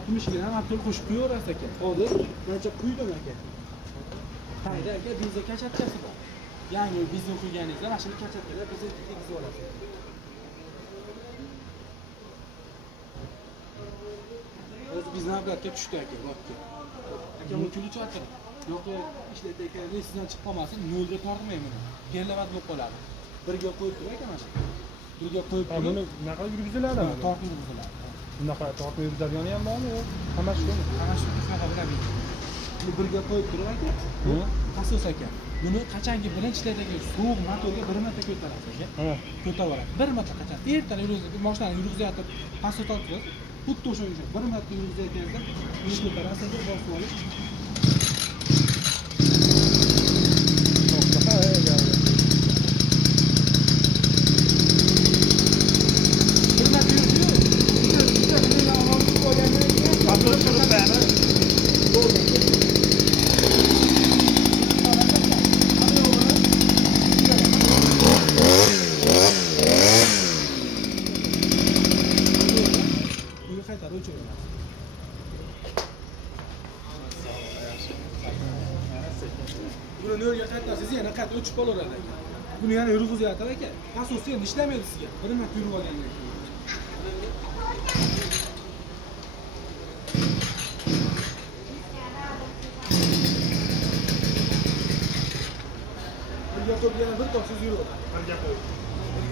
60 gram ham to'l qo'shib qo'yaverasiz aka. Hozir qancha quydim aka. Tayda aka benzin kachatchasi bor. Yangi benzin quyganingizda mashina kachatkalar benzin tegizib olasiz. O'z biznes oblatga tushdi aka, lotga. Aka uni kulib chiqartir. Yo'qi ishlatayotganda sizdan chiqib qolmasin, nolga tortmayman buni. Gerilamat bo'lib qoladi. Birga qo'yib turay aka mashina. Birga qo'yib turib, buni bunaqa yurgiziladi. tortib yurgiziladi. Bunaqa tortib yurgizadigan ham bormi yo'q? Hammasi shumi? Hammasi shunaqa bilaman. Buni birga qo'yib turib aka. Bu asos aka. Buni qachonki bilan ishlatadigan sovuq motorga bir marta ko'tarasiz aka. Ko'tarib bir marta qachon ertadan yurgizib, mashinani yurgizayotib, pasos tortib, xuddi o'sha bir marta yurgizayotganda buni ko'tarasiz, bosib olib. Buni nolga qaytarsangiz yana qayta o'chib qolaveradi aka. Buni yana yurg'izyapti aka. Pasos endi ishlamaydi sizga. Bir marta yurib olgandan keyin. Birga qo'yib yana bir to'xsiz yuradi. Birga qo'yib.